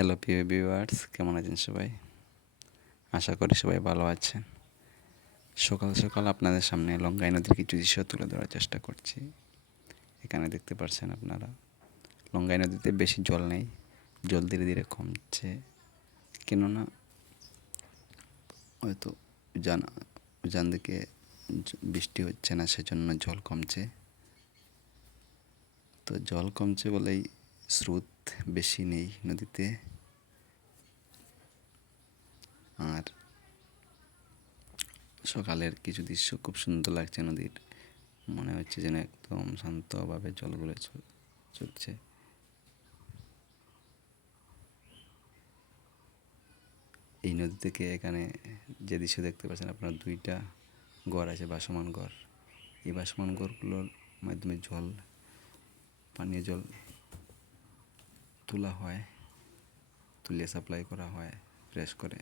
Hello প্রিয় viewers কেমন আছেন সবাই? আশা করি সবাই ভালো আছেন। সকাল সকাল আপনাদের সামনে লঙ্গাই নদীর কিছু দৃশ্য তুলে ধরার চেষ্টা করছি। এখানে দেখতে পাচ্ছেন আপনারা। লঙ্গাই নদীতে বেশি জল নেই। জল ধীরে ধীরে কমছে। কেননা হয়তো উজান উজান দিকে বৃষ্টি হচ্ছে না, সেজন্য জল কমছে। তো জল কমছে বলেই স্রোত বেশি নেই নদীতে। সকালের কিছু দৃশ্য খুব সুন্দর লাগছে নদীর। মনে হচ্ছে যেন একদম শান্তভাবে জলগুলো চলছে এই নদী থেকে এখানে যে দৃশ্য দেখতে পাচ্ছেন আপনার, দুইটা ঘর আছে বাসমান ঘর এই বাসমান ঘরগুলোর মাধ্যমে জল, পানীয় জল তোলা হয়, তুলে সাপ্লাই করা হয় ফ্রেশ করে।